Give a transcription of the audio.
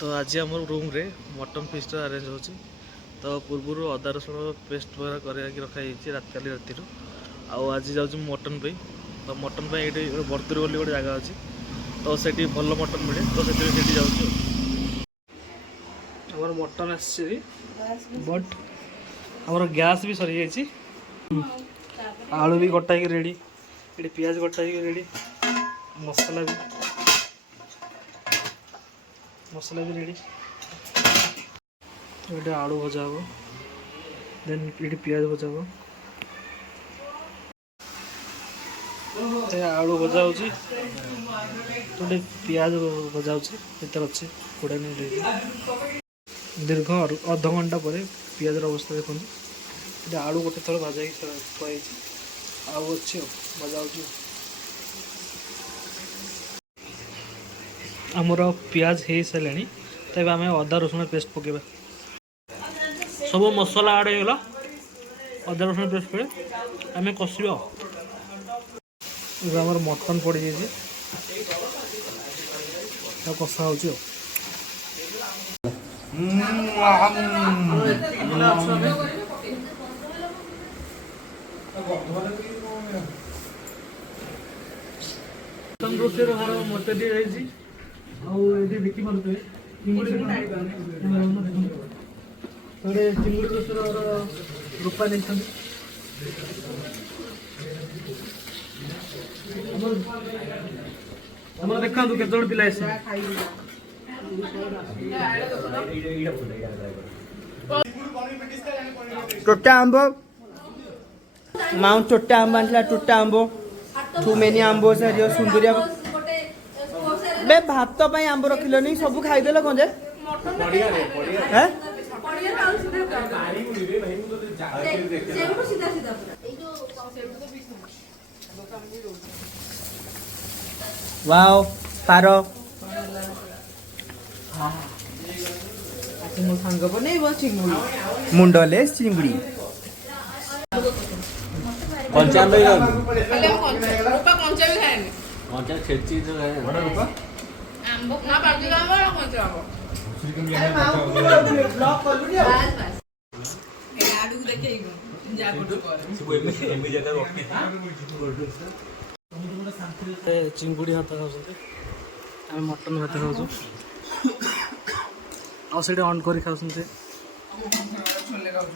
तो आज आम रूम रे मटन फिस्ट अरेंज होची। तो पूर्व अदा रसुण पेस्ट वगैरह कर रखाई रात काली राति आज जाऊँ मटन पे। तो मटन पे ये बर्तुरी बोली गोटे जगह अच्छी तो सेठी भल मटन मिले तो से जाऊँ। आमर मटन आसी बट आमर गैस भी सरी जाइए। आलू भी कटा रेडी, ये पियाज कटा रेडी, मसला भी रेडी। ये आलू भजा हम, देन ये पियाज भजा हम, आलू भजा हो पियाज भजा होतर अच्छे कोड़े नहीं दीर्घ अध घंटा पर पियाज अवस्था देखो ये आलू गोटे थोड़ा भाजा थी आउ अच्छे भजा हो। आमर पियाज हो सारे तब आम अदा रसुण पेस्ट पकेबा सब मसला आड होगा अदा रसुण पेस्ट पे आम कषा आमर मटन पड़ जाइए कषा हो रोषेर हार मत दी देखी पारे चिंगुड़ी रोषेर रूपा नहीं देखा केत पिला टोटा आंब माउंट टोटा आंब आनला टोटा आंब to many Amb sir Sundariya बे भात पाई आंब रखिलो नहीं सब खाईदेल कौन जे हैं वाओ पारो मो सांग बनेइबो चिंगुड़ी मुंडले चिंगुड़ी कंचा आंब रूपा कंचा भी खाएनी कंचा छेची जो है बड़ा रूपा आंब ना पाजी आंब ना कंचा आंब ब्लॉक कर लुनी बस ए आडू देखैबो जा फोटो कर सब एमबी जगह रखी चिंगुड़ी हाथ खाऊँ आम मटन भात खाऊँ आ ऑन कर खाऊँ छोले खाऊ